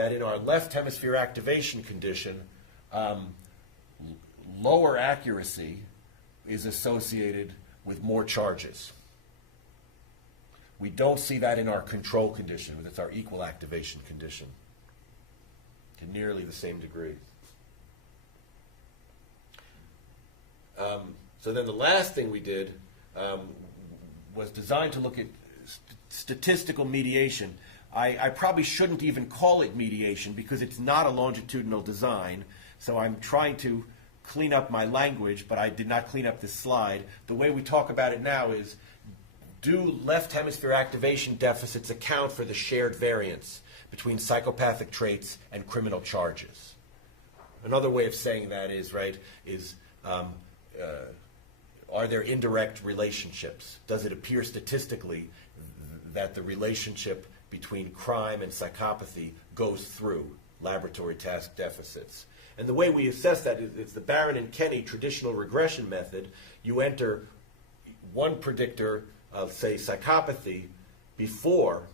that in our left hemisphere activation condition, lower accuracy is associated with more charges. We don't see that in our control condition, that's our equal activation condition, to nearly the same degree. So then the last thing we did was designed to look at statistical mediation. I probably shouldn't even call it mediation because it's not a longitudinal design, so I'm trying to clean up my language, but I did not clean up this slide. The way we talk about it now is, do left hemisphere activation deficits account for the shared variance between psychopathic traits and criminal charges? Another way of saying that is, are there indirect relationships? Does it appear statistically that the relationship between crime and psychopathy goes through laboratory task deficits? And the way we assess that is the Barron and Kenny traditional regression method. You enter one predictor of, say, psychopathy before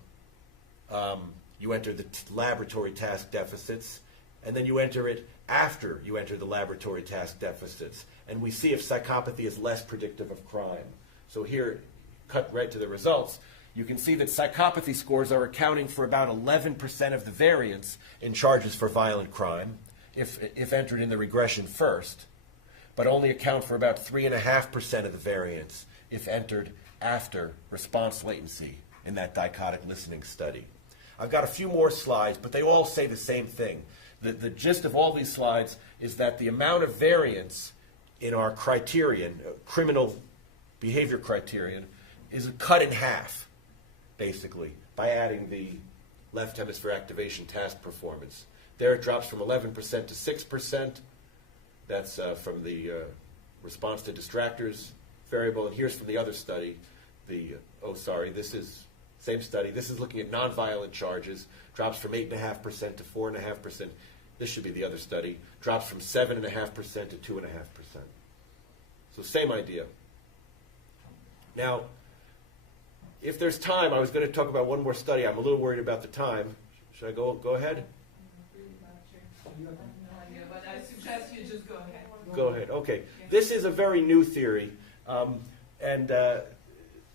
you enter the laboratory task deficits, and then you enter it after you enter the laboratory task deficits. And we see if psychopathy is less predictive of crime. So here, cut right to the results, you can see that psychopathy scores are accounting for about 11% of the variance in charges for violent crime, if entered in the regression first, but only account for about 3.5% of the variance if entered after response latency in that dichotic listening study. I've got a few more slides, but they all say the same thing. The gist of all these slides is that the amount of variance in our criterion, criminal behavior criterion, is cut in half, basically, by adding the left hemisphere activation task performance. There it drops from 11% to 6%. That's from the response to distractors variable. And here's from the other study. This is same study. This is looking at nonviolent charges. Drops from 8.5% to 4.5%. This should be the other study. Drops from 7.5% to 2.5%. So same idea. Now, if there's time, I was going to talk about one more study. I'm a little worried about the time. Should I go ahead? I have no idea, but I suggest you just go ahead. Go ahead. Okay. Yeah. This is a very new theory, and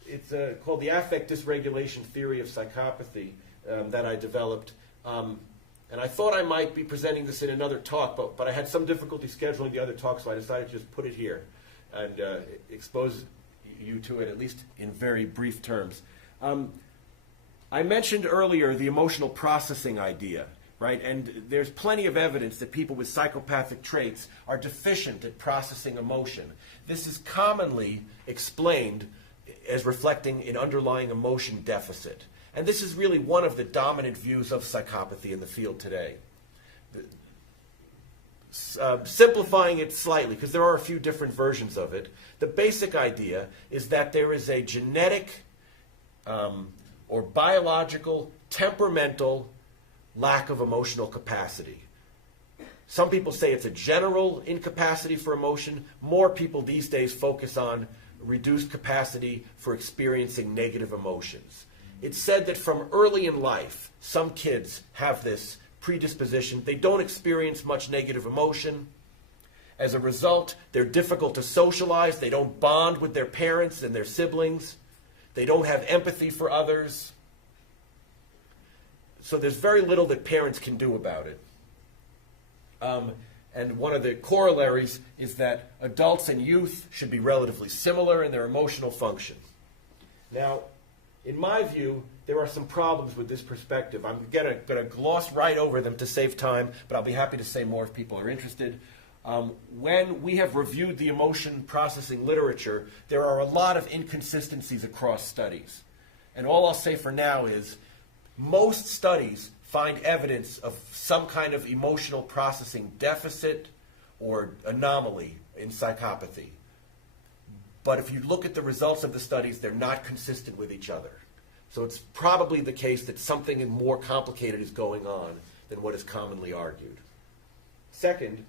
it's called the affect dysregulation theory of psychopathy that I developed. And I thought I might be presenting this in another talk, but I had some difficulty scheduling the other talk, so I decided to just put it here and expose you to it, at least in very brief terms. I mentioned earlier the emotional processing idea. Right? And there's plenty of evidence that people with psychopathic traits are deficient at processing emotion. This is commonly explained as reflecting an underlying emotion deficit. And this is really one of the dominant views of psychopathy in the field today. Simplifying it slightly, because there are a few different versions of it, the basic idea is that there is a genetic or biological, temperamental lack of emotional capacity. Some people say it's a general incapacity for emotion. More people these days focus on reduced capacity for experiencing negative emotions. It's said that from early in life, some kids have this predisposition. They don't experience much negative emotion. As a result, they're difficult to socialize. They don't bond with their parents and their siblings. They don't have empathy for others. So there's very little that parents can do about it. And one of the corollaries is that adults and youth should be relatively similar in their emotional function. Now, in my view, there are some problems with this perspective. I'm going to gloss right over them to save time, but I'll be happy to say more if people are interested. When we have reviewed the emotion processing literature, there are a lot of inconsistencies across studies. And all I'll say for now is most studies find evidence of some kind of emotional processing deficit or anomaly in psychopathy. But if you look at the results of the studies, they're not consistent with each other. So it's probably the case that something more complicated is going on than what is commonly argued. Second,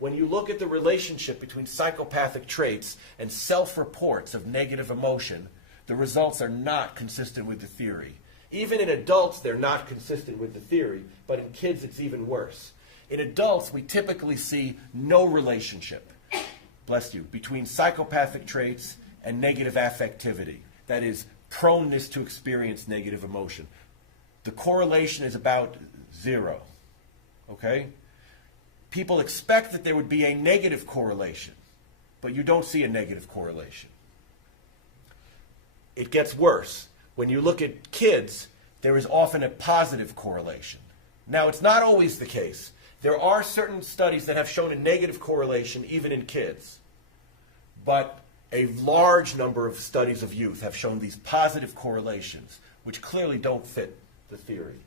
when you look at the relationship between psychopathic traits and self-reports of negative emotion, the results are not consistent with the theory. Even in adults, they're not consistent with the theory, but in kids, it's even worse. In adults, we typically see no relationship, bless you, between psychopathic traits and negative affectivity. That is, proneness to experience negative emotion. The correlation is about 0. Okay? People expect that there would be a negative correlation, but you don't see a negative correlation. It gets worse. When you look at kids, there is often a positive correlation. Now, it's not always the case. There are certain studies that have shown a negative correlation even in kids, but a large number of studies of youth have shown these positive correlations, which clearly don't fit the theory,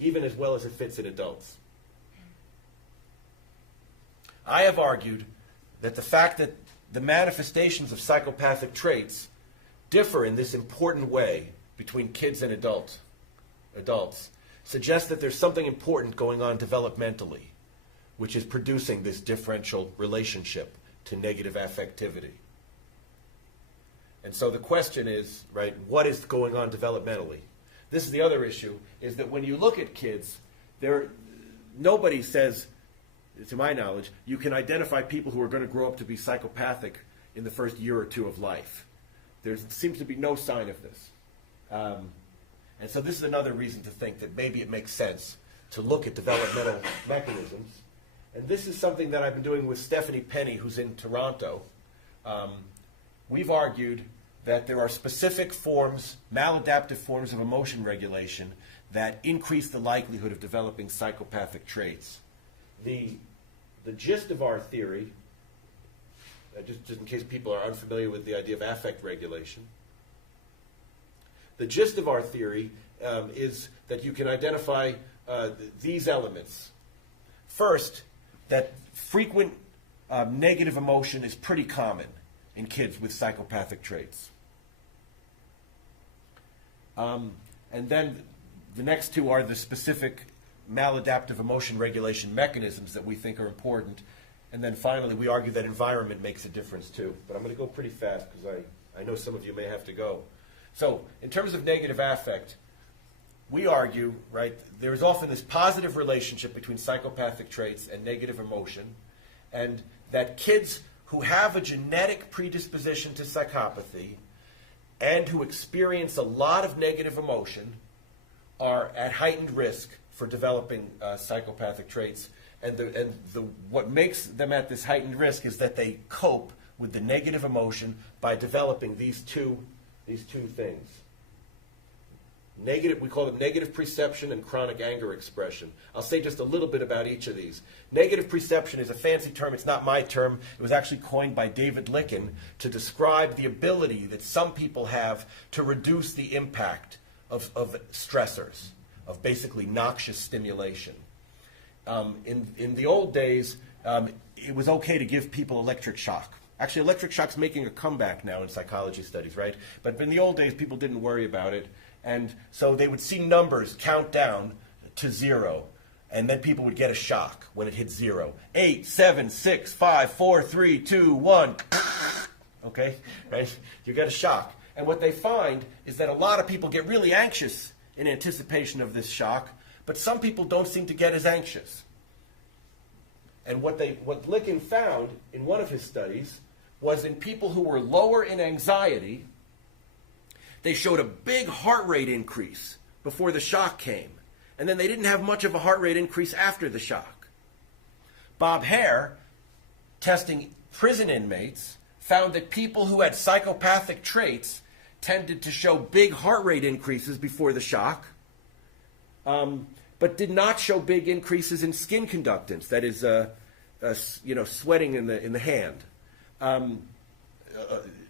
even as well as it fits in adults. I have argued that the fact that the manifestations of psychopathic traits differ in this important way between kids and adults suggests that there's something important going on developmentally, which is producing this differential relationship to negative affectivity. And so the question is, right, what is going on developmentally? This is the other issue, is that when you look at kids, nobody says, to my knowledge, you can identify people who are going to grow up to be psychopathic in the first year or two of life. There seems to be no sign of this. And so this is another reason to think that maybe it makes sense to look at developmental mechanisms. And this is something that I've been doing with Stephanie Penny, who's in Toronto. We've argued that there are specific forms, maladaptive forms of emotion regulation that increase the likelihood of developing psychopathic traits. The gist of our theory, just in case people are unfamiliar with the idea of affect regulation, the gist of our theory is that you can identify these elements. First, that frequent negative emotion is pretty common in kids with psychopathic traits. And then the next two are the specific maladaptive emotion regulation mechanisms that we think are important. And then finally, we argue that environment makes a difference too. But I'm going to go pretty fast because I know some of you may have to go. So in terms of negative affect, we argue, right, there is often this positive relationship between psychopathic traits and negative emotion, and that kids who have a genetic predisposition to psychopathy and who experience a lot of negative emotion are at heightened risk for developing psychopathic traits. And what makes them at this heightened risk is that they cope with the negative emotion by developing these two things. We call them negative perception and chronic anger expression. I'll say just a little bit about each of these. Negative perception is a fancy term. It's not my term. It was actually coined by David Licken to describe the ability that some people have to reduce the impact of stressors, of basically noxious stimulation. In the old days, it was okay to give people electric shock. Actually, electric shock's making a comeback now in psychology studies, right? But in the old days, people didn't worry about it. And so they would see numbers count down to 0, and then people would get a shock when it hit 0. 8, 7, 6, 5, 4, 3, 2, 1. Okay? Right? You get a shock. And what they find is that a lot of people get really anxious in anticipation of this shock, but some people don't seem to get as anxious. And what Licken found in one of his studies was in people who were lower in anxiety, they showed a big heart rate increase before the shock came. And then they didn't have much of a heart rate increase after the shock. Bob Hare, testing prison inmates, found that people who had psychopathic traits tended to show big heart rate increases before the shock, but did not show big increases in skin conductance, that is, sweating in the hand.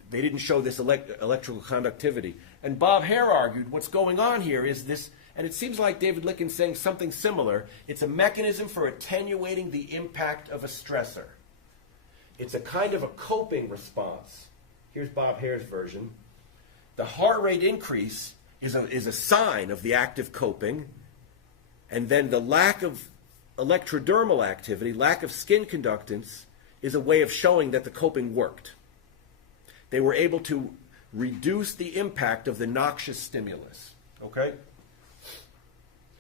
They didn't show this electrical conductivity. And Bob Hare argued what's going on here is this, and it seems like David Licken's saying something similar. It's a mechanism for attenuating the impact of a stressor. It's a kind of a coping response. Here's Bob Hare's version. The heart rate increase is a sign of the active coping, and then the lack of electrodermal activity, lack of skin conductance, is a way of showing that the coping worked. They were able to reduce the impact of the noxious stimulus. Okay?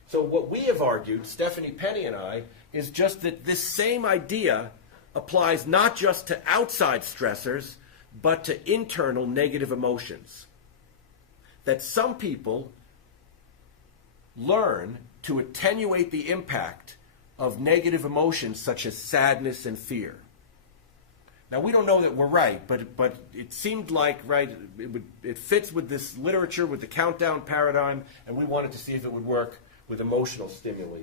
So what we have argued, Stephanie Penny and I, is just that this same idea applies not just to outside stressors, but to internal negative emotions. That some people learn to attenuate the impact of negative emotions such as sadness and fear. Now, we don't know that we're right, but it seemed like, right, it fits with this literature, with the countdown paradigm, and we wanted to see if it would work with emotional stimuli